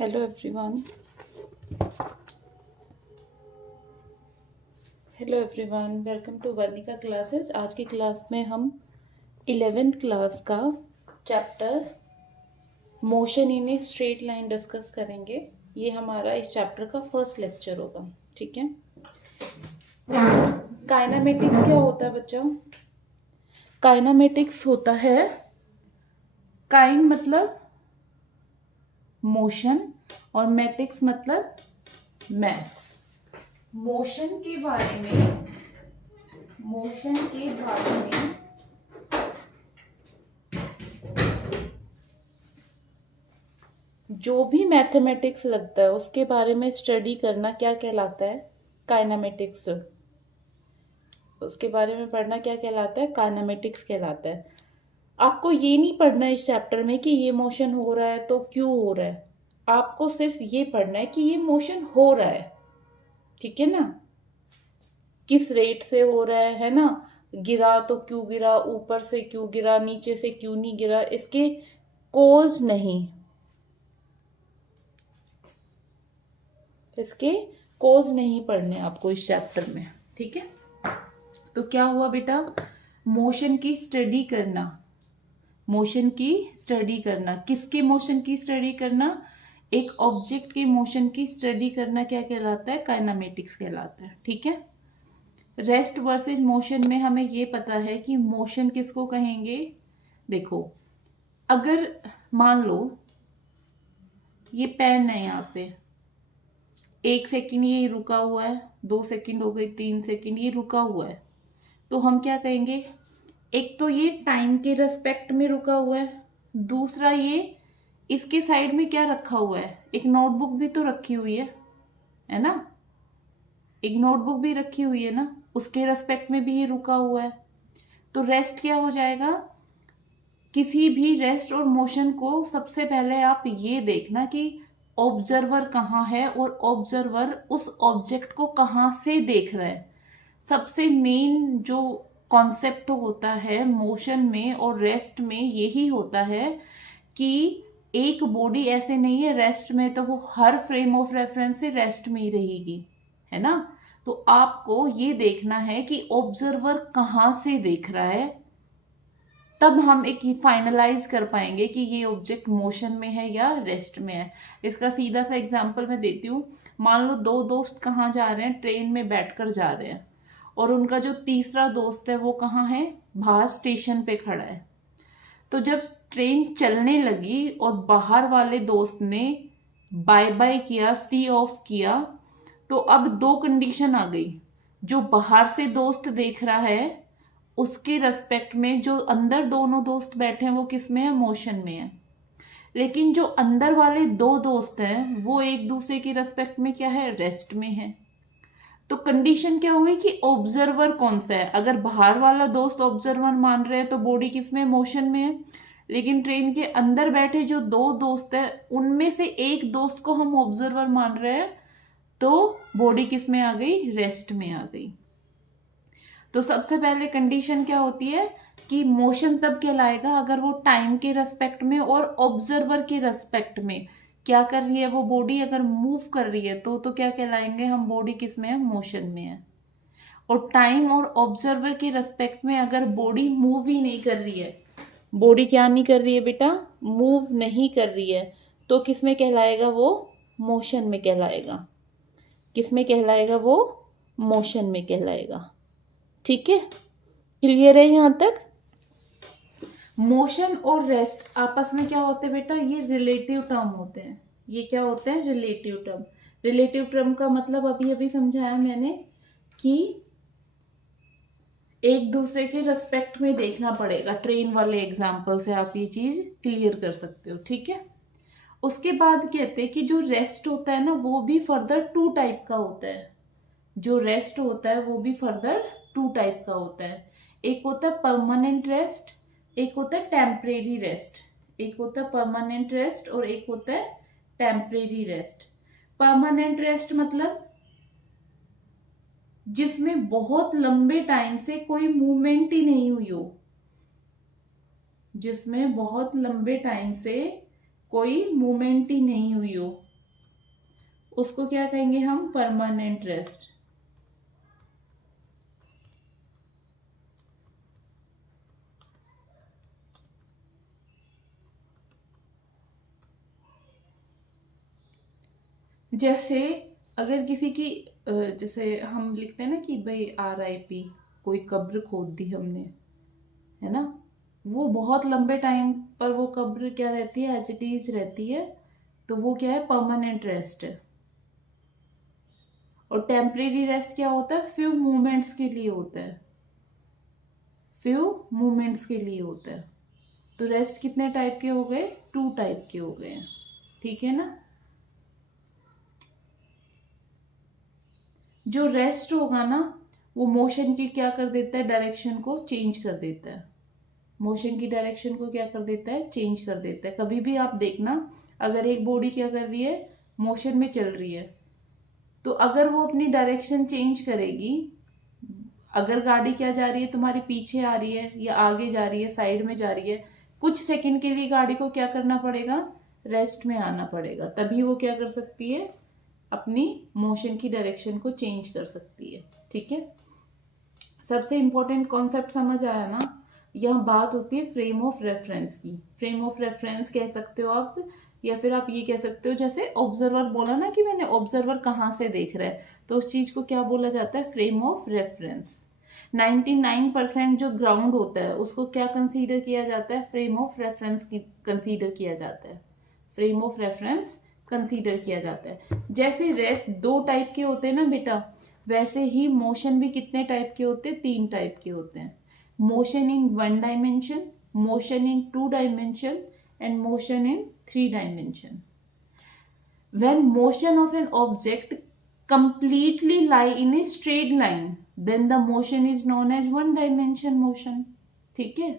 Hello everyone. Welcome to Varnika classes. आज की class में हम 11th क्लास का chapter motion in a straight line discuss करेंगे। ये हमारा इस चैप्टर का फर्स्ट लेक्चर होगा, ठीक है। काइनेमेटिक्स क्या होता है बच्चों? काइनेमेटिक्स होता है, काइन मतलब मोशन और मैटिक्स मतलब मैथ्स। मोशन के बारे में जो भी मैथमेटिक्स लगता है उसके बारे में स्टडी करना क्या कहलाता है? काइनेमेटिक्स। उसके बारे में पढ़ना क्या कहलाता है? काइनेमेटिक्स कहलाता है। आपको ये नहीं पढ़ना है इस चैप्टर में कि ये मोशन हो रहा है तो क्यों हो रहा है। आपको सिर्फ ये पढ़ना है कि ये मोशन हो रहा है, ठीक है ना। किस रेट से हो रहा है ना। गिरा तो क्यों गिरा, ऊपर से क्यों गिरा, नीचे से क्यों नहीं गिरा, इसके कोज नहीं, पढ़ने आपको इस चैप्टर में, ठीक है। तो क्या हुआ बेटा? मोशन की स्टडी करना। किसके मोशन की स्टडी करना? एक ऑब्जेक्ट के मोशन की स्टडी करना क्या कहलाता है? काइनेमेटिक्स कहलाता है, ठीक है। रेस्ट वर्सेस मोशन में हमें ये पता है कि मोशन किसको कहेंगे। देखो, अगर मान लो ये पेन है, यहाँ पे 1 सेकंड ये रुका हुआ है, 2 सेकंड हो गए, 3 सेकंड ये रुका हुआ है, तो हम क्या कहेंगे? एक तो ये टाइम के रेस्पेक्ट में रुका हुआ है, दूसरा ये इसके साइड में क्या रखा हुआ है? एक नोटबुक भी तो रखी हुई है ना। एक नोटबुक भी रखी हुई है ना, उसके रेस्पेक्ट में भी ये रुका हुआ है। तो रेस्ट क्या हो जाएगा? किसी भी रेस्ट और मोशन को सबसे पहले आप ये देखना कि ऑब्जर्वर कहाँ है और ऑब्जर्वर उस ऑब्जेक्ट को कहाँ से देख रहा है। सबसे मेन जो कॉन्सेप्ट होता है मोशन में और रेस्ट में यही होता है कि एक बॉडी ऐसे नहीं है रेस्ट में तो वो हर फ्रेम ऑफ रेफरेंस से रेस्ट में ही रहेगी, है ना। तो आपको ये देखना है कि ऑब्जर्वर कहाँ से देख रहा है, तब हम एक फाइनलाइज कर पाएंगे कि ये ऑब्जेक्ट मोशन में है या रेस्ट में है। इसका सीधा सा एग्जांपल मैं देती हूँ। मान लो 2 दोस्त कहाँ जा रहे हैं? ट्रेन में बैठकर जा रहे हैं, और उनका जो तीसरा दोस्त है वो कहाँ है? बाहर स्टेशन पे खड़ा है। तो जब ट्रेन चलने लगी और बाहर वाले दोस्त ने बाय बाय किया, सी ऑफ किया, तो अब 2 कंडीशन आ गई। जो बाहर से दोस्त देख रहा है उसके रेस्पेक्ट में जो अंदर दोनों दोस्त बैठे हैं वो किस में है? मोशन में है। लेकिन जो अंदर वाले 2 दोस्त हैं वो एक दूसरे के रेस्पेक्ट में क्या है? रेस्ट में है। तो कंडीशन क्या हुई कि ऑब्जर्वर कौन सा है? अगर बाहर वाला दोस्त ऑब्जर्वर मान रहे हैं तो बॉडी किस में? मोशन में है। लेकिन ट्रेन के अंदर बैठे जो 2 दोस्त है उनमें से एक दोस्त को हम ऑब्जर्वर मान रहे हैं, तो बॉडी किस में आ गई? रेस्ट में आ गई। तो सबसे पहले कंडीशन क्या होती है कि मोशन तब कहलाएगा अगर वो टाइम के रेस्पेक्ट में और ऑब्जर्वर के रेस्पेक्ट में क्या कर रही है वो बॉडी, अगर मूव कर रही है तो क्या कहलाएंगे हम? बॉडी किस में है? मोशन में है। और टाइम और ऑब्जर्वर के रेस्पेक्ट में अगर बॉडी मूव ही नहीं कर रही है, बॉडी क्या नहीं कर रही है बेटा? मूव नहीं कर रही है, तो किस में कहलाएगा वो? मोशन में कहलाएगा। किस में कहलाएगा वो? मोशन में कहलाएगा, ठीक है। क्लियर है यहाँ तक? मोशन और रेस्ट आपस में क्या होते हैं बेटा? ये रिलेटिव टर्म होते हैं। ये क्या होते हैं? Relative term. रिलेटिव टर्म का मतलब अभी अभी समझाया मैंने कि एक दूसरे के रेस्पेक्ट में देखना पड़ेगा। ट्रेन वाले एग्जाम्पल से आप ये चीज क्लियर कर सकते हो, ठीक है। उसके बाद कहते हैं कि जो रेस्ट होता है ना वो भी फर्दर 2 टाइप का होता है। जो रेस्ट होता है वो भी फर्दर 2 टाइप का होता है। एक होता है परमानेंट रेस्ट, एक होता है टेम्परेरी रेस्ट। एक होता है परमानेंट रेस्ट और एक होता है टेम्परेरी रेस्ट। परमानेंट रेस्ट मतलब जिसमें बहुत लंबे टाइम से कोई मूवमेंट ही नहीं हुई हो। जिसमें बहुत लंबे टाइम से कोई मूवमेंट ही नहीं हुई हो, उसको क्या कहेंगे हम, परमानेंट रेस्ट। जैसे अगर किसी की जैसे हम लिखते हैं ना कि भाई RIP, कोई कब्र खोद दी हमने, है ना, वो बहुत लंबे टाइम पर वो कब्र क्या रहती है, एज इट इज रहती है, तो वो क्या है, परमानेंट रेस्ट है। और टेम्परेरी रेस्ट क्या होता है, फ्यू मोमेंट्स के लिए होता है, फ्यू मोमेंट्स के लिए होता है। तो रेस्ट कितने टाइप के हो गए, 2 टाइप के हो गए, ठीक है ना। जो रेस्ट होगा ना, वो मोशन की क्या कर देता है, डायरेक्शन को चेंज कर देता है, मोशन की डायरेक्शन को क्या कर देता है, चेंज कर देता है। कभी भी आप देखना, अगर एक बॉडी क्या कर रही है, मोशन में चल रही है, तो अगर वो अपनी डायरेक्शन चेंज करेगी, अगर गाड़ी क्या जा रही है, तुम्हारी पीछे आ रही है या आगे जा रही है, साइड में जा रही है, कुछ सेकंड के लिए गाड़ी को क्या करना पड़ेगा, रेस्ट में आना पड़ेगा, तभी वो क्या कर सकती है, अपनी मोशन की डायरेक्शन को चेंज कर सकती है, ठीक है। सबसे इंपॉर्टेंट कॉन्सेप्ट समझ आया ना। यहाँ बात होती है फ्रेम ऑफ रेफरेंस की। फ्रेम ऑफ रेफरेंस कह सकते हो आप, या फिर आप ये कह सकते हो, जैसे ऑब्जर्वर बोला ना कि मैंने, ऑब्जर्वर कहाँ से देख रहा है, तो उस चीज को क्या बोला जाता है, फ्रेम ऑफ रेफरेंस। 99% जो ग्राउंड होता है उसको क्या कंसीडर किया जाता है, फ्रेम ऑफ रेफरेंस कंसीडर किया जाता है, फ्रेम ऑफ रेफरेंस कंसीडर किया जाता है। जैसे रेस्ट 2 टाइप के होते हैं ना बेटा, वैसे ही मोशन भी कितने टाइप के होते हैं, 3 टाइप के होते हैं। Motion in 1 dimension, motion in 2 dimension and motion in 3 dimension. When motion of an object completely lie in a straight line, then the motion is known as 1 dimension motion, ठीक है।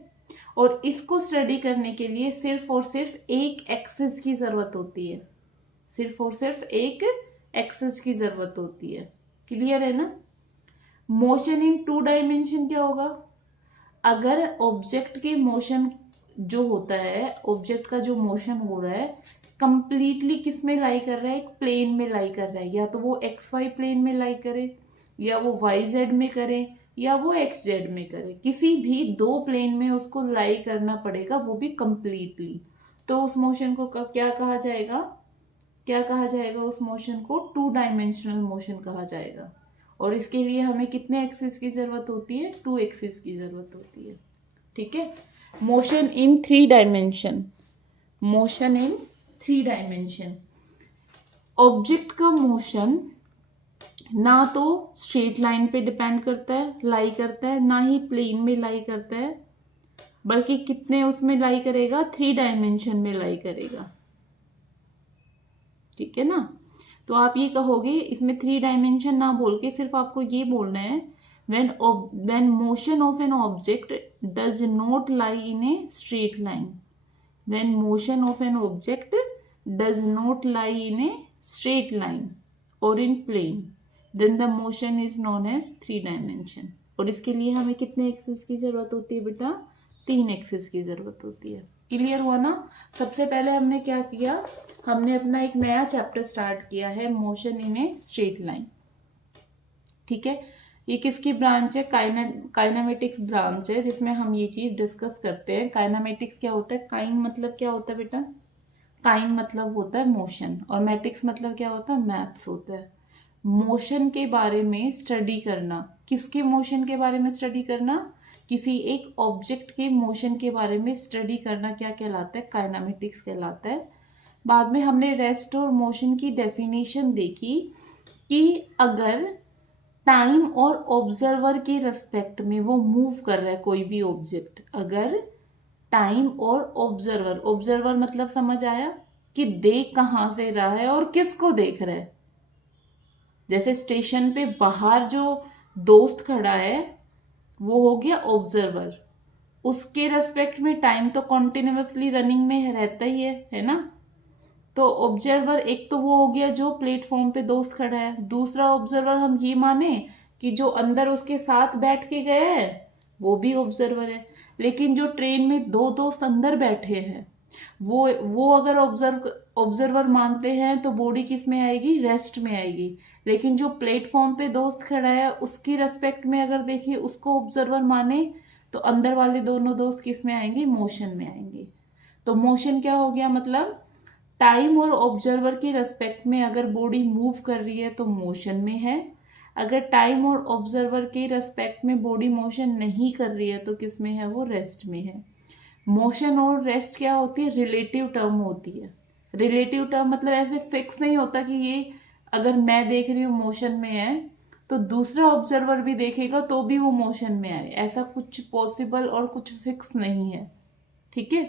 और इसको स्टडी करने के लिए सिर्फ और सिर्फ एक एक्सिस की जरूरत होती है, सिर्फ और सिर्फ एक एक्सिस की जरूरत होती है, क्लियर है ना। मोशन इन 2 डायमेंशन क्या होगा, अगर ऑब्जेक्ट के मोशन जो होता है, ऑब्जेक्ट का जो मोशन हो रहा है कंप्लीटली किस में लाई कर रहा है, एक प्लेन में लाई कर रहा है, या तो वो XY प्लेन में लाई करे, या वो YZ में करे, या वो XZ में करे, किसी भी 2 प्लेन में उसको लाई करना पड़ेगा, वो भी कंप्लीटली। तो उस मोशन को क्या कहा जाएगा, क्या कहा जाएगा, उस मोशन को 2 डायमेंशनल मोशन कहा जाएगा। और इसके लिए हमें कितने एक्सिस की जरूरत होती है, 2 एक्सिस की जरूरत होती है, ठीक है। Motion in 3 dimension, motion in 3 dimension, object का मोशन ना तो स्ट्रेट लाइन पे डिपेंड करता है, लाई करता है, ना ही प्लेन में लाई करता है, बल्कि कितने उसमें लाई करेगा, 3 डायमेंशन में लाई करेगा, ठीक है ना। तो आप ये कहोगे, इसमें 3 डायमेंशन ना बोल के सिर्फ आपको ये बोलना है, when motion of an object does not lie in a straight line, when motion of an object does not lie in a straight line or in plane, then the motion is known as 3 dimension। और इसके लिए हमें कितने axis की जरूरत होती है बेटा, 3 एक्सिस की जरूरत होती है, क्लियर हुआ ना। सबसे पहले हमने क्या किया, हमने अपना एक नया चैप्टर स्टार्ट किया है, motion in a straight line, ठीक है। ये किसकी ब्रांच है, काइनामेटिक्स ब्रांच है, जिसमें हम ये चीज डिस्कस करते हैं। काइनामेटिक्स क्या होता है, काइन मतलब क्या होता है बेटा, काइन मतलब होता है मोशन, और मैटिक्स मतलब क्या होता है, मैथ्स होता है। मोशन के बारे में स्टडी करना, किसके मोशन के बारे में स्टडी करना, किसी एक ऑब्जेक्ट के मोशन के बारे में स्टडी करना क्या कहलाता है, काइनामेटिक्स कहलाता है। बाद में हमने रेस्ट और मोशन की डेफिनेशन देखी कि अगर टाइम और ऑब्जर्वर के रेस्पेक्ट में वो मूव कर रहा है कोई भी ऑब्जेक्ट, अगर टाइम और ऑब्जर्वर, ऑब्जर्वर मतलब समझ आया कि देख कहाँ से रहा है और किसको देख रहा है। जैसे स्टेशन पे बाहर जो दोस्त खड़ा है वो हो गया ऑब्जर्वर, उसके रेस्पेक्ट में टाइम तो कॉन्टिन्यूसली रनिंग में रहता ही है ना। तो ऑब्जर्वर एक तो वो हो गया जो प्लेटफॉर्म पे दोस्त खड़ा है, दूसरा ऑब्जर्वर हम ये माने कि जो अंदर उसके साथ बैठ के गए है वो भी ऑब्जर्वर है। लेकिन जो ट्रेन में 2 दोस्त अंदर बैठे हैं वो अगर ऑब्जर्व ऑब्जर्वर मानते हैं तो बॉडी किस में आएगी, रेस्ट में आएगी। लेकिन जो प्लेटफॉर्म पे दोस्त खड़ा है उसकी रेस्पेक्ट में अगर देखिए उसको ऑब्जर्वर माने तो अंदर वाले दोनों दोस्त किस में आएंगे, मोशन में आएंगे। तो मोशन क्या हो गया, मतलब टाइम और ऑब्जर्वर की रेस्पेक्ट में अगर बॉडी मूव कर रही है तो मोशन में है, अगर टाइम और ऑब्जर्वर के रेस्पेक्ट में बॉडी मोशन नहीं कर रही है तो किस में है, वो रेस्ट में है। मोशन और रेस्ट क्या होती है, रिलेटिव टर्म होती है। रिलेटिव टर्म मतलब ऐसे फिक्स नहीं होता कि ये अगर मैं देख रही हूँ मोशन में है तो दूसरा ऑब्जर्वर भी देखेगा तो भी वो मोशन में आए, ऐसा कुछ पॉसिबल और कुछ फिक्स नहीं है। ठीक है।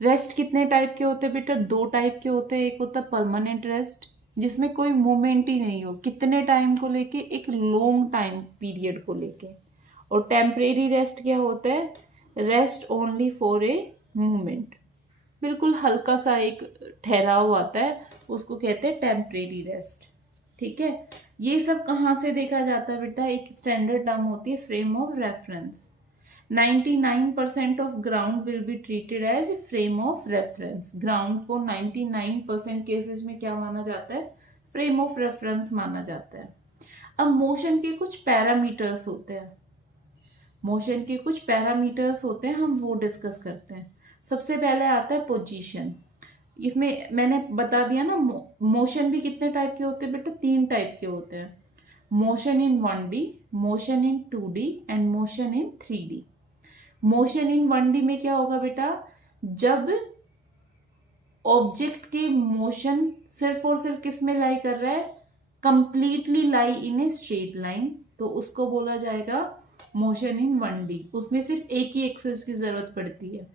रेस्ट कितने टाइप के होते हैं बेटा, 2 टाइप के होते हैं। एक होता है परमानेंट रेस्ट जिसमें कोई मूवमेंट ही नहीं हो, कितने टाइम को लेके, एक लॉन्ग टाइम पीरियड को लेके। और टेम्परेरी रेस्ट क्या होता है, rest only for a movement, बिल्कुल हल्का सा एक ठहराव आता है, उसको कहते हैं टेम्परेरी रेस्ट। ठीक है। ये सब कहाँ से देखा जाता है बेटा, एक स्टैंडर्ड टर्म होती है frame of reference. 99% of ground will be treated as frame of reference. Ground को 99% केसेस में क्या माना जाता है, फ्रेम ऑफ रेफरेंस माना जाता है। अब मोशन के कुछ पैरामीटर्स होते हैं, मोशन के कुछ पैरामीटर्स होते हैं, हम वो डिस्कस करते हैं। सबसे पहले आता है पोजीशन। इसमें मैंने बता दिया ना, मोशन भी कितने टाइप के होते हैं बेटा, 3 टाइप के होते हैं। Motion in 1D, motion in 2D and motion in 3D। Motion in 1D में क्या होगा बेटा, जब ऑब्जेक्ट के मोशन सिर्फ और सिर्फ किस में लाई कर रहा है, completely lie in a straight line, तो उसको बोला जाएगा मोशन इन 1D। उसमें सिर्फ एक ही एक्सिस की जरूरत पड़ती है।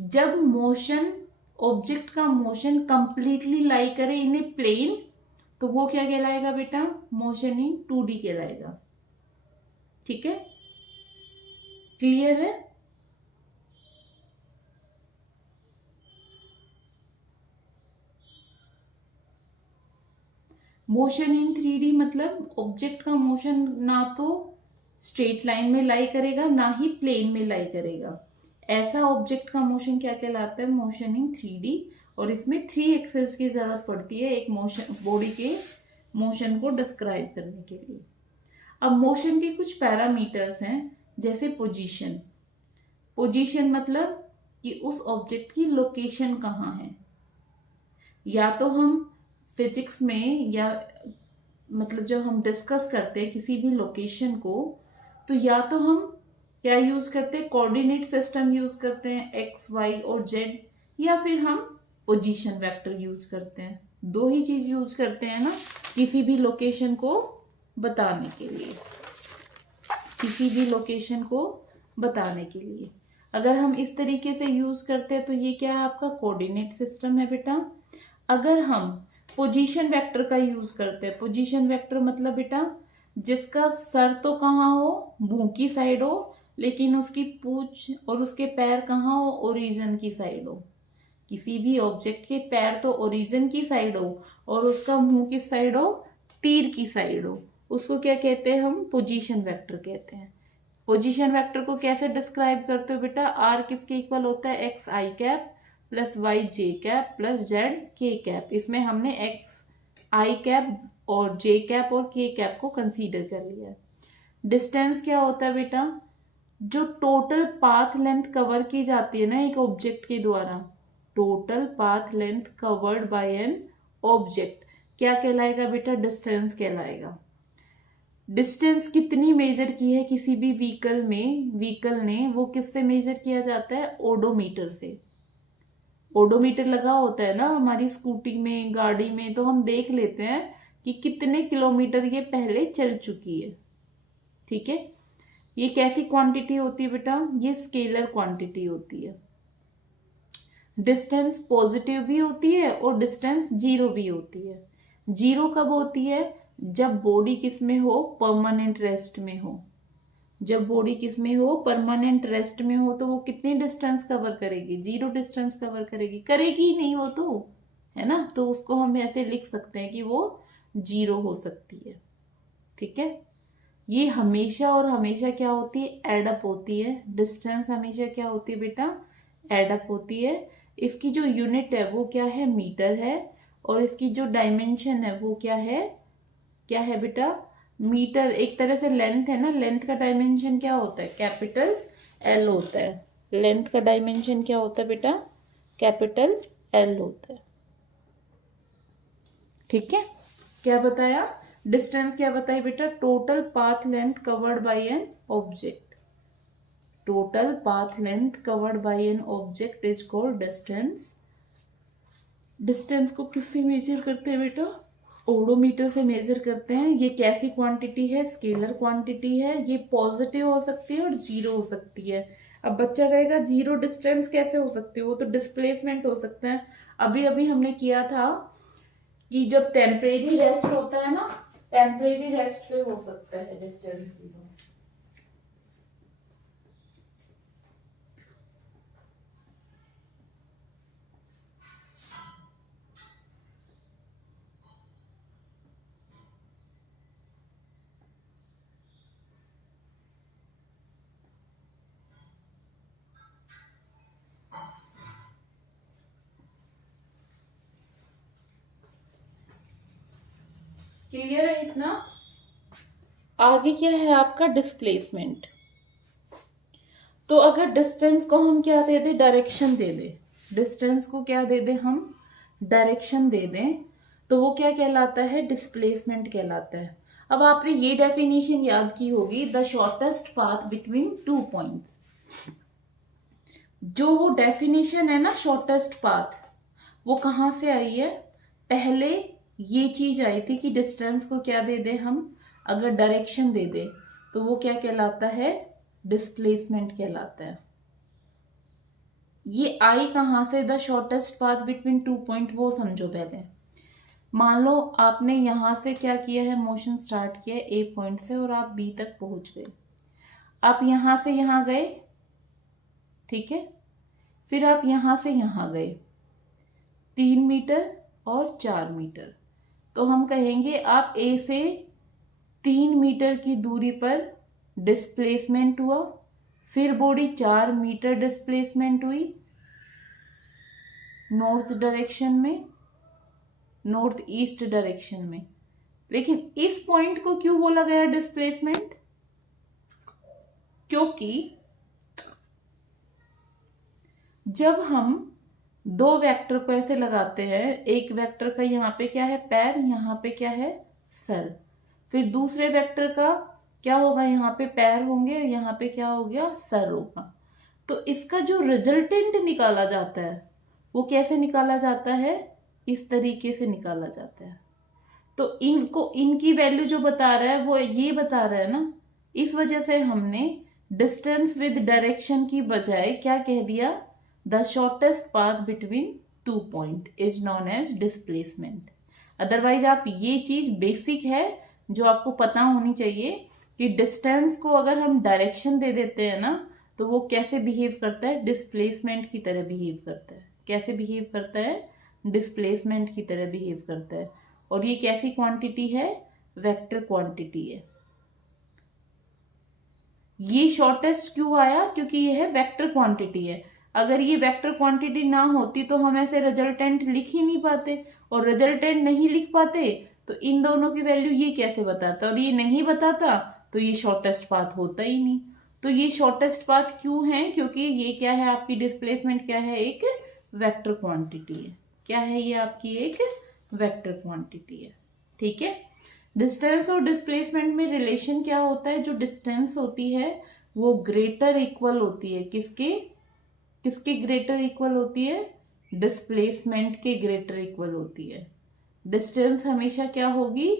जब मोशन, ऑब्जेक्ट का मोशन कंप्लीटली लाई करे इन ए प्लेन तो वो क्या कहलाएगा बेटा, मोशन इन 2D कहलाएगा। ठीक है, क्लियर है। मोशन इन 3D मतलब ऑब्जेक्ट का मोशन ना तो स्ट्रेट लाइन में लाई करेगा ना ही प्लेन में लाई करेगा, ऐसा ऑब्जेक्ट का मोशन क्या कहलाता है, मोशन इन 3D। और इसमें 3 एक्सिस की जरूरत पड़ती है एक मोशन, बॉडी के मोशन को डिस्क्राइब करने के लिए। अब मोशन के कुछ पैरामीटर्स हैं, जैसे पोजीशन। पोजीशन मतलब कि उस ऑब्जेक्ट की लोकेशन कहाँ है। या तो हम फिजिक्स में, या मतलब जब हम डिस्कस करते हैं किसी भी लोकेशन को, तो या तो हम क्या यूज करते हैं, कोऑर्डिनेट सिस्टम यूज करते हैं एक्स, वाई और जेड, या फिर हम पोजीशन वेक्टर यूज करते हैं। 2 ही चीज यूज करते हैं ना किसी भी लोकेशन को बताने के लिए, किसी भी लोकेशन को बताने के लिए। अगर हम इस तरीके से यूज करते हैं तो ये क्या है, आपका कोऑर्डिनेट सिस्टम है बेटा। अगर हम पोजीशन वेक्टर का यूज करते हैं, पोजीशन वेक्टर मतलब बेटा जिसका सर तो कहाँ हो, मुंह की साइड हो, लेकिन उसकी पूंछ और उसके पैर कहाँ हो, ओरिजिन की साइड हो। किसी भी ऑब्जेक्ट के पैर तो ओरिजिन की साइड हो और उसका मुंह किस साइड हो, तीर की साइड हो, उसको क्या कहते हैं, हम पोजीशन वेक्टर कहते हैं। पोजीशन वेक्टर को कैसे डिस्क्राइब करते हो बेटा, आर किसके इक्वल होता है, एक्स आई कैप प्लस वाई जे कैप प्लस जेड के कैप। इसमें हमने एक्स आई कैप और जे कैप और के कैप को कंसीडर कर लिया है। डिस्टेंस क्या होता है बेटा, जो टोटल पाथ लेंथ कवर की जाती है ना एक ऑब्जेक्ट के द्वारा, total path length covered by an object क्या कहलाएगा बेटा, डिस्टेंस कहलाएगा। डिस्टेंस कितनी मेजर की है किसी भी व्हीकल में, व्हीकल ने, वो किससे मेजर किया जाता है, ओडोमीटर से। ओडोमीटर लगा होता है ना हमारी स्कूटी में, गाड़ी में, तो हम देख लेते हैं कि कितने किलोमीटर ये पहले चल चुकी है। ठीक है, ये कैसी क्वांटिटी होती है बेटा, ये स्केलर क्वांटिटी होती है। डिस्टेंस पॉजिटिव भी होती है और डिस्टेंस 0 भी होती है। 0 कब होती है, जब बॉडी किस में हो, परमानेंट रेस्ट में हो। जब बॉडी किस में हो, परमानेंट रेस्ट में हो, तो वो कितनी डिस्टेंस कवर करेगी, 0 डिस्टेंस कवर करेगी, करेगी ही नहीं वो तो, है ना। तो उसको हम ऐसे लिख सकते हैं कि वो 0 हो सकती है। ठीक है, ये हमेशा और हमेशा क्या होती है, एडअप होती है। डिस्टेंस हमेशा क्या होती है बेटा, एडअप होती है। इसकी जो यूनिट है वो क्या है, मीटर है, और इसकी जो डायमेंशन है वो क्या है बेटा, मीटर। एक तरह से लेंथ है ना, लेंथ का डायमेंशन क्या होता है, कैपिटल एल होता है। लेंथ का डायमेंशन क्या होता है बेटा, कैपिटल एल होता है। ठीक है, क्या बताया, डिस्टेंस क्या बताई बेटा, total path length covered by an object. Total path length covered by an object is called distance. Distance को किससे मेजर करते हैं बेटा, ओडोमीटर से मेजर करते हैं। ये कैसी क्वांटिटी है, स्केलर क्वांटिटी है। ये पॉजिटिव हो सकती है और जीरो हो सकती है। अब बच्चा कहेगा जीरो डिस्टेंस कैसे हो सकती है, वो तो डिस्प्लेसमेंट हो सकता है। अभी अभी हमने किया था कि जब टेम्परेरी रेस्ट होता है ना, टेम्परेरी रेस्ट पे हो सकता है डिस्टेंस जीरो। क्लियर है इतना। आगे क्या है आपका, डिस्प्लेसमेंट। तो अगर डिस्टेंस को हम क्या दे दें, डायरेक्शन दे दें, डिस्टेंस को क्या दे दें हम, डायरेक्शन दे दें, तो वो क्या कहलाता है, डिस्प्लेसमेंट कहलाता है। अब आपने ये डेफिनेशन याद की होगी, the shortest path between two points. जो वो डेफिनेशन है ना शॉर्टेस्ट पाथ, वो कहाँ से आई है, पहले ये चीज आई थी कि डिस्टेंस को क्या दे दे हम, अगर डायरेक्शन दे दे तो वो क्या कहलाता है, डिस्प्लेसमेंट कहलाता है। ये आई कहाँ से, the shortest path between two point, वो समझो पहले। मान लो आपने यहां से क्या किया है, मोशन स्टार्ट किया है ए पॉइंट से और आप बी तक पहुंच गए। आप यहां से यहां गए, ठीक है, फिर आप यहां से यहां गए 3 मीटर और 4 मीटर, तो हम कहेंगे आप ए से 3 मीटर की दूरी पर डिस्प्लेसमेंट हुआ, फिर बॉडी 4 मीटर डिस्प्लेसमेंट हुई नॉर्थ डायरेक्शन में, नॉर्थ ईस्ट डायरेक्शन में। लेकिन इस पॉइंट को क्यों बोला गया डिस्प्लेसमेंट, क्योंकि जब हम दो वेक्टर को ऐसे लगाते हैं, एक वेक्टर का यहाँ पे क्या है, पैर, यहाँ पे क्या है, सर, फिर दूसरे वेक्टर का क्या होगा, यहाँ पे पैर होंगे, यहाँ पे क्या हो गया, सर होगा। तो इसका जो रिजल्टेंट निकाला जाता है वो कैसे निकाला जाता है, इस तरीके से निकाला जाता है। तो इनको, इनकी वैल्यू जो बता रहा है वो ये बता रहा है ना, इस वजह से हमने डिस्टेंस विद डायरेक्शन की बजाय क्या कह दिया, the shortest path between two point is known as displacement. Otherwise आप, ये चीज बेसिक है जो आपको पता होनी चाहिए कि डिस्टेंस को अगर हम डायरेक्शन दे देते हैं ना तो वो कैसे बिहेव करता है, डिस्प्लेसमेंट की तरह बिहेव करता है। कैसे बिहेव करता है, डिस्प्लेसमेंट की तरह बिहेव करता है। और ये कैसी क्वांटिटी है, वेक्टर क्वांटिटी है। ये शॉर्टेस्ट क्यों आया, क्योंकि ये है वेक्टर क्वांटिटी है। अगर ये वेक्टर क्वांटिटी ना होती तो हम ऐसे रिजल्टेंट लिख ही नहीं पाते, और रिजल्टेंट नहीं लिख पाते तो इन दोनों की वैल्यू ये कैसे बताता, और ये नहीं बताता तो ये शॉर्टेस्ट पाथ होता ही नहीं। तो ये शॉर्टेस्ट पाथ क्यों है, क्योंकि ये क्या है, आपकी डिस्प्लेसमेंट क्या है, एक वेक्टर क्वांटिटी है। क्या है ये, आपकी एक वेक्टर क्वांटिटी है। ठीक है, डिस्टेंस और डिस्प्लेसमेंट में रिलेशन क्या होता है, जो डिस्टेंस होती है वो ग्रेटर इक्वल होती है, किसके, किसके ग्रेटर इक्वल होती है, डिस्प्लेसमेंट के ग्रेटर इक्वल होती है। डिस्टेंस हमेशा क्या होगी,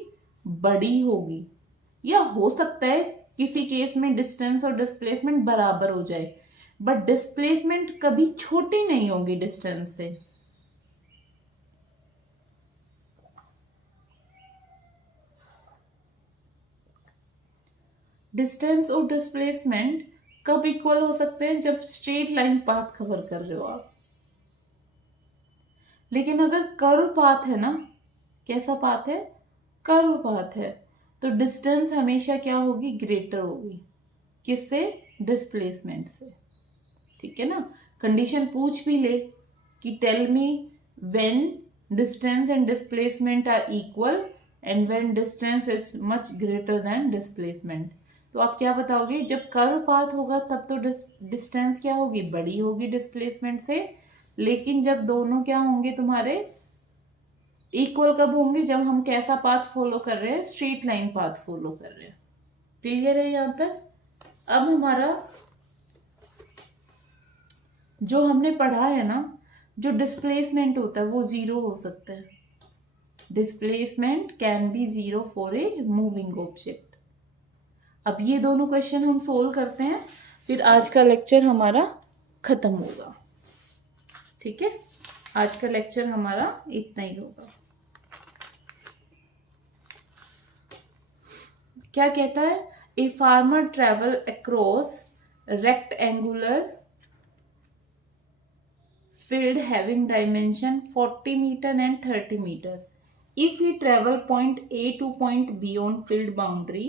बड़ी होगी, या हो सकता है किसी केस में डिस्टेंस और डिस्प्लेसमेंट बराबर हो जाए, बट डिस्प्लेसमेंट कभी छोटी नहीं होगी डिस्टेंस से। डिस्टेंस और डिस्प्लेसमेंट कब इक्वल हो सकते हैं, जब स्ट्रेट लाइन पाथ कवर कर रहे हो आप। लेकिन अगर कर्व पाथ है ना, कैसा पाथ है, कर्व पाथ है, तो डिस्टेंस हमेशा क्या होगी, ग्रेटर होगी, किससे, डिस्प्लेसमेंट से। ठीक है ना, कंडीशन पूछ भी ले कि tell me when distance and displacement are equal and when distance is much greater than displacement. तो आप क्या बताओगे, जब कर्व पाथ होगा तब तो डिस्टेंस क्या होगी, बड़ी होगी डिस्प्लेसमेंट से, लेकिन जब दोनों क्या होंगे तुम्हारे इक्वल कब होंगे, जब हम कैसा पाथ फॉलो कर रहे हैं, स्ट्रेट लाइन पाथ फॉलो कर रहे हैं। क्लियर है यहाँ तक? अब हमारा जो हमने पढ़ा है ना, जो डिस्प्लेसमेंट होता है वो जीरो हो सकता है। Displacement can be zero for a moving object. अब ये दोनों क्वेश्चन हम सोल्व करते हैं, फिर आज का लेक्चर हमारा खत्म होगा। ठीक है, आज का लेक्चर हमारा इतना ही होगा। क्या कहता है, a farmer travel across rectangular field having dimension 40 meter and 30 meter. If he travel point A to point B on field boundary,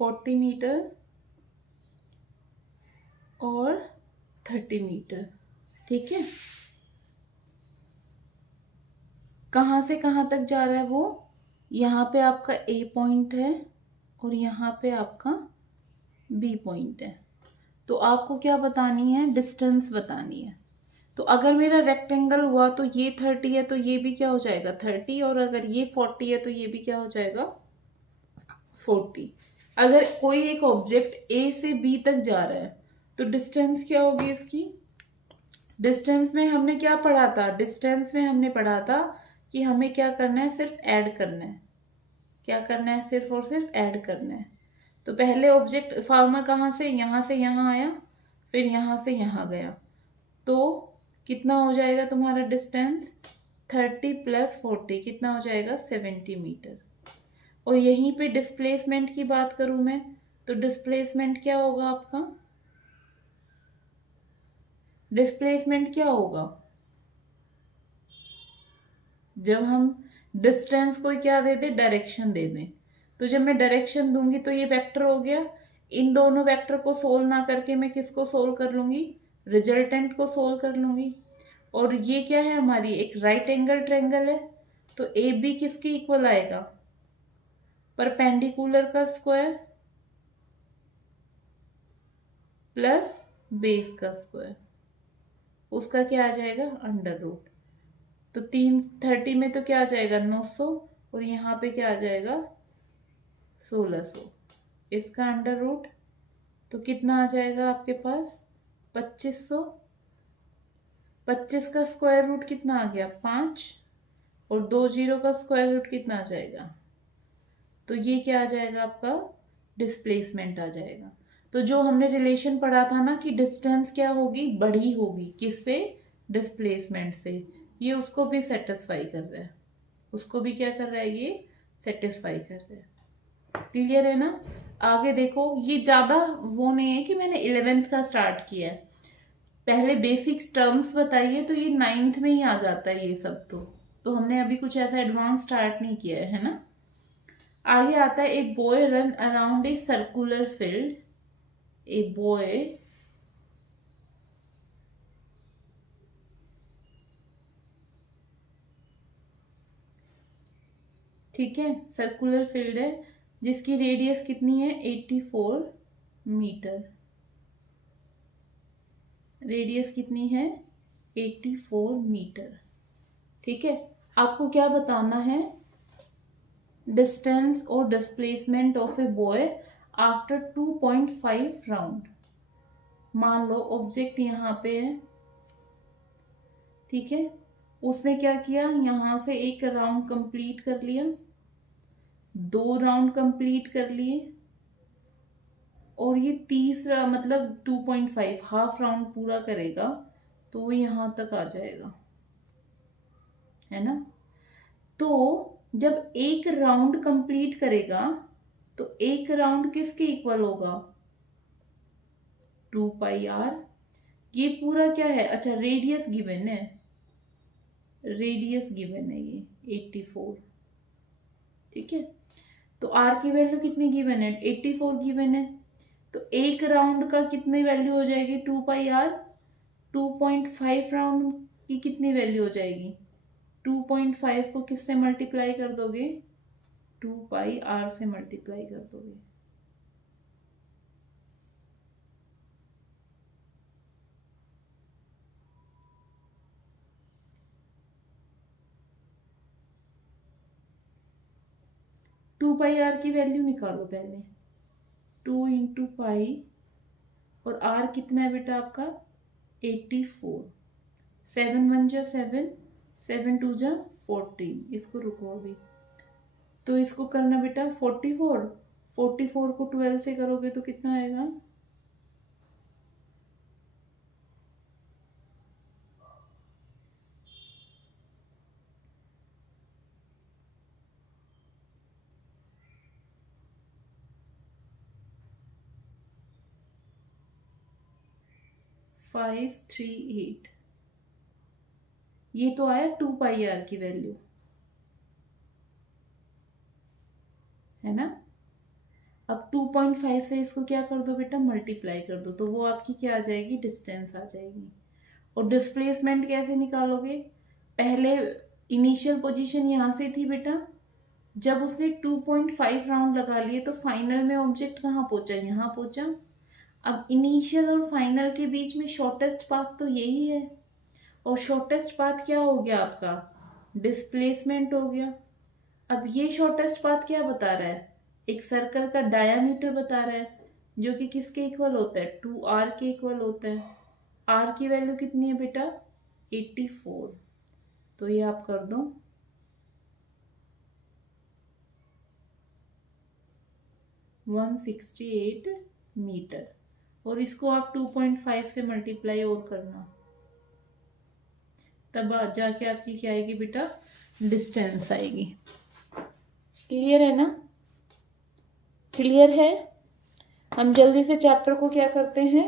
forty metre और 30 मीटर, ठीक है। कहाँ से कहाँ तक जा रहा है वो, यहाँ पे आपका A पॉइंट है और यहाँ पे आपका B पॉइंट है। तो आपको क्या बतानी है, डिस्टेंस बतानी है। तो अगर मेरा रेक्टेंगल हुआ तो ये 30 है तो ये भी क्या हो जाएगा 30, और अगर ये 40 है तो ये भी क्या हो जाएगा 40। अगर कोई एक ऑब्जेक्ट A से B तक जा रहा है तो डिस्टेंस क्या होगी इसकी। डिस्टेंस में हमने क्या पढ़ा था, डिस्टेंस में हमने पढ़ा था कि हमें क्या करना है, सिर्फ ऐड करना है। क्या करना है, सिर्फ और सिर्फ ऐड करना है। तो पहले ऑब्जेक्ट फार्मर कहाँ से यहाँ आया, फिर यहाँ से यहाँ गया, तो कितना हो जाएगा तुम्हारा डिस्टेंस 30 + 40 कितना हो जाएगा 70 मीटर। और यहीं पे डिस्प्लेसमेंट की बात करूं मैं, तो डिस्प्लेसमेंट क्या होगा आपका, डिस्प्लेसमेंट क्या होगा, जब हम डिस्टेंस को क्या दे दें, डायरेक्शन दे दें। तो जब मैं डायरेक्शन दूंगी तो ये वेक्टर हो गया। इन दोनों वेक्टर को सोल्व ना करके मैं किसको सोल्व कर लूंगी, रिजल्टेंट को सोल्व कर लूंगी। और ये क्या है हमारी, एक राइट एंगल ट्रायंगल है, तो ए बी किसके इक्वल आएगा, परपेंडिकुलर का स्क्वायर प्लस बेस का स्क्वायर, उसका क्या आ जाएगा अंडर रूट। तो 30 में तो क्या आ जाएगा 900, और यहाँ पे क्या आ जाएगा 1600, इसका अंडर रूट। तो कितना आ जाएगा आपके पास 2500। 25 का स्क्वायर रूट कितना आ गया 5, और 2 0 का स्क्वायर रूट कितना आ जाएगा, तो ये क्या आ जाएगा आपका डिस्प्लेसमेंट आ जाएगा। तो जो हमने रिलेशन पढ़ा था ना कि डिस्टेंस क्या होगी, बड़ी होगी, किससे, डिस्प्लेसमेंट से, ये उसको भी सेटिस्फाई कर रहा है, उसको भी क्या कर रहा है, ये सेटिस्फाई कर रहा है। क्लियर है ना। आगे देखो, ये ज़्यादा वो नहीं है कि मैंने 11th का स्टार्ट किया है, पहले बेसिक्स टर्म्स बताइए, तो ये 9th में ही आ जाता है ये सब। तो हमने अभी कुछ ऐसा एडवांस स्टार्ट नहीं किया है ना। आगे आता है, a boy run around a circular field, a boy ठीक है, सर्कुलर फील्ड है जिसकी रेडियस कितनी है 84 मीटर, रेडियस कितनी है 84 मीटर। ठीक है, आपको क्या बताना है, डिस्टेंस और displacement of a boy after 2.5 round. मान लो ऑब्जेक्ट यहाँ पे है, ठीक है, उसने क्या किया, यहाँ से एक राउंड कंप्लीट कर लिया, 2 राउंड कंप्लीट कर लिए, और ये तीसरा मतलब 2.5 हाफ राउंड पूरा करेगा तो वो यहाँ तक आ जाएगा, है ना। तो जब एक राउंड कंप्लीट करेगा तो एक राउंड किसके इक्वल होगा, 2πr। ये पूरा क्या है, अच्छा रेडियस गिवन है, रेडियस गिवन है ये 84, ठीक है। तो r की वैल्यू कितनी गिवन है, 84 गिवन है। तो एक राउंड का कितनी वैल्यू हो जाएगी, 2πr। 2.5 राउंड की कितनी वैल्यू हो जाएगी, 2.5 को किससे मल्टीप्लाई कर दोगे, 2πr से मल्टीप्लाई कर दोगे। टू पाई आर की वैल्यू निकालो पहले, 2 इंटू पाई, और आर कितना है बेटा आपका 84, 7 1 जा 7, 7 2 जा 14, इसको रुको अभी। तो इसको करना बेटा 44, 44 को 12 से करोगे तो कितना आएगा, 538। ये तो आया 2πr की वैल्यू, है ना। अब 2.5 से इसको क्या कर दो बेटा, मल्टीप्लाई कर दो, तो वो आपकी क्या आ जाएगी, डिस्टेंस आ जाएगी। और डिस्प्लेसमेंट कैसे निकालोगे, पहले इनिशियल पोजीशन यहाँ से थी बेटा, जब उसने 2.5 राउंड लगा लिए तो फाइनल में ऑब्जेक्ट कहाँ पहुंचा, यहाँ पहुंचा। अब इनिशियल और फाइनल के बीच में शॉर्टेस्ट पाथ तो यही है, और शॉर्टेस्ट पाथ क्या हो गया आपका, डिस्प्लेसमेंट हो गया। अब ये शॉर्टेस्ट पाथ क्या बता रहा है, एक सर्कल का डायामीटर बता रहा है, जो कि किसके इक्वल होता है, 2r के इक्वल होता है। r की वैल्यू कितनी है बेटा, 84। तो ये आप कर दो 168 मीटर, और इसको आप 2.5 से मल्टीप्लाई और करना, तब जाके आपकी क्या आएगी बेटा, डिस्टेंस आएगी। क्लियर है ना, क्लियर है। हम जल्दी से चैप्टर को क्या करते हैं,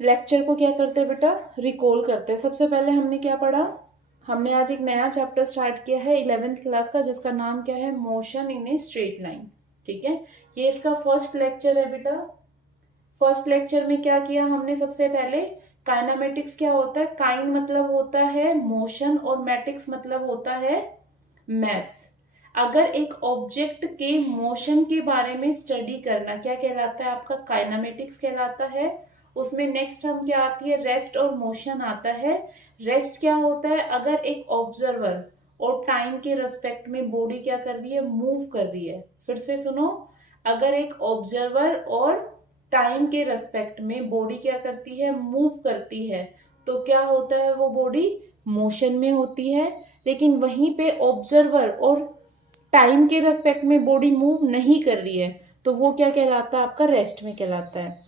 लेक्चर को क्या करते हैं बेटा, रिकॉल करते हैं। सबसे पहले हमने क्या पढ़ा, हमने आज एक नया चैप्टर स्टार्ट किया है 11th क्लास का, जिसका नाम क्या है, motion in a straight line. ठीक है, ये इसका फर्स्ट लेक्चर है बेटा। फर्स्ट लेक्चर में क्या किया हमने, सबसे पहले काइनामेटिक्स क्या होता है, काइन मतलब होता है मोशन और मैटिक्स मतलब होता है मैथ्स। अगर एक ऑब्जेक्ट के मोशन के बारे में स्टडी करना क्या कहलाता है, आपका काइनामेटिक्स कहलाता है। उसमें नेक्स्ट हम क्या आती है, रेस्ट और मोशन आता है। रेस्ट क्या होता है, अगर एक ऑब्जर्वर और टाइम के रिस्पेक्ट में बॉडी क्या कर रही है, मूव कर रही है। फिर से सुनो, अगर एक ऑब्जर्वर और टाइम के रेस्पेक्ट में बॉडी क्या करती है, मूव करती है, तो क्या होता है, वो बॉडी मोशन में होती है। लेकिन वहीं पे ऑब्जर्वर और टाइम के रेस्पेक्ट में बॉडी मूव नहीं कर रही है, तो वो क्या कहलाता है, आपका रेस्ट में कहलाता है।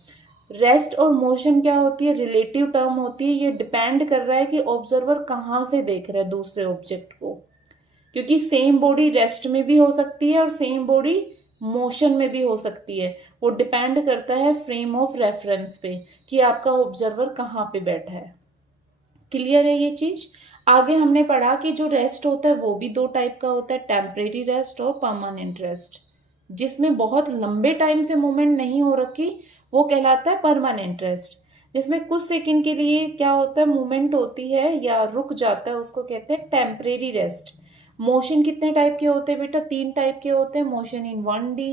रेस्ट और मोशन क्या होती है, रिलेटिव टर्म होती है। ये डिपेंड कर रहा है कि ऑब्जर्वर कहाँ से देख रहा है दूसरे ऑब्जेक्ट को, क्योंकि सेम बॉडी रेस्ट में भी हो सकती है और सेम बॉडी मोशन में भी हो सकती है। वो डिपेंड करता है फ्रेम ऑफ रेफरेंस पे कि आपका ऑब्जर्वर कहाँ पे बैठा है। क्लियर है ये चीज। आगे हमने पढ़ा कि जो रेस्ट होता है वो भी दो टाइप का होता है, टेम्परेरी रेस्ट और परमानेंट रेस्ट। जिसमें बहुत लंबे टाइम से मूवमेंट नहीं हो रखी वो कहलाता है परमानेंट रेस्ट। जिसमें कुछ सेकंड के लिए क्या होता है, मूवमेंट होती है या रुक जाता है, उसको कहते हैं टेम्परेरी रेस्ट। मोशन कितने टाइप के होते हैं बेटा, 3 टाइप के होते हैं, motion in 1D,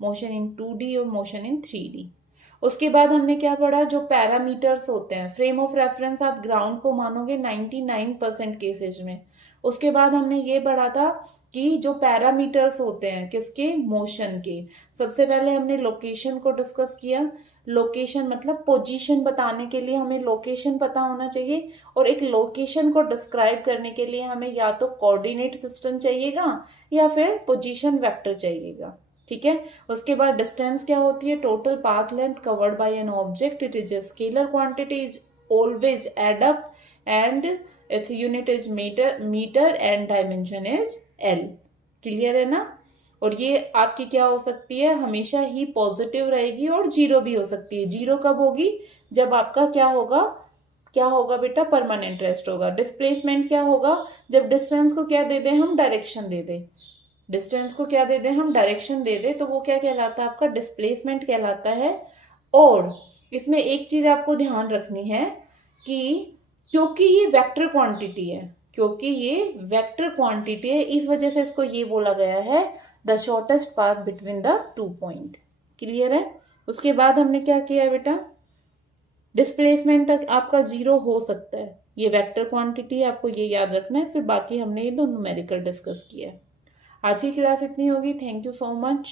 motion in 2D और मोशन इन 3D। उसके बाद हमने क्या पढ़ा, जो पैरामीटर्स होते हैं, फ्रेम ऑफ रेफरेंस आप ग्राउंड को मानोगे 99% केसेज में। उसके बाद हमने ये पढ़ा था कि जो पैरामीटर्स होते हैं किसके, मोशन के। सबसे पहले हमने लोकेशन को डिस्कस किया। लोकेशन मतलब पोजीशन बताने के लिए हमें लोकेशन पता होना चाहिए, और एक लोकेशन को डिस्क्राइब करने के लिए हमें या तो कोऑर्डिनेट सिस्टम चाहिएगा या फिर पोजीशन वेक्टर चाहिएगा। ठीक है। उसके बाद डिस्टेंस क्या होती है, total path length covered by an object, it is a scalar quantity, is always add up and its unit is metre and dimension is L. Clear है ना। और ये आपकी क्या हो सकती है, हमेशा ही पॉजिटिव रहेगी और जीरो भी हो सकती है। जीरो कब होगी, जब आपका क्या होगा बेटा, परमानेंट रेस्ट होगा। डिस्प्लेसमेंट क्या होगा, जब डिस्टेंस को क्या दे दें हम, डायरेक्शन दे दें। डिस्टेंस को क्या दे दें हम, डायरेक्शन दे दें, तो वो क्या कहलाता है, आपका डिस्प्लेसमेंट कहलाता है। और इसमें एक चीज आपको ध्यान रखनी है कि क्योंकि ये वेक्टर क्वांटिटी है, इस वजह से इसको ये बोला गया है the shortest path between the 2 point. Clear है। उसके बाद हमने क्या किया बेटा, डिस्प्लेसमेंट तक आपका जीरो हो सकता है, ये वेक्टर क्वांटिटी है, आपको ये याद रखना है। फिर बाकी हमने ये दो न्यूमेरिकल डिस्कस किया है। आज की क्लास इतनी होगी। Thank you so much.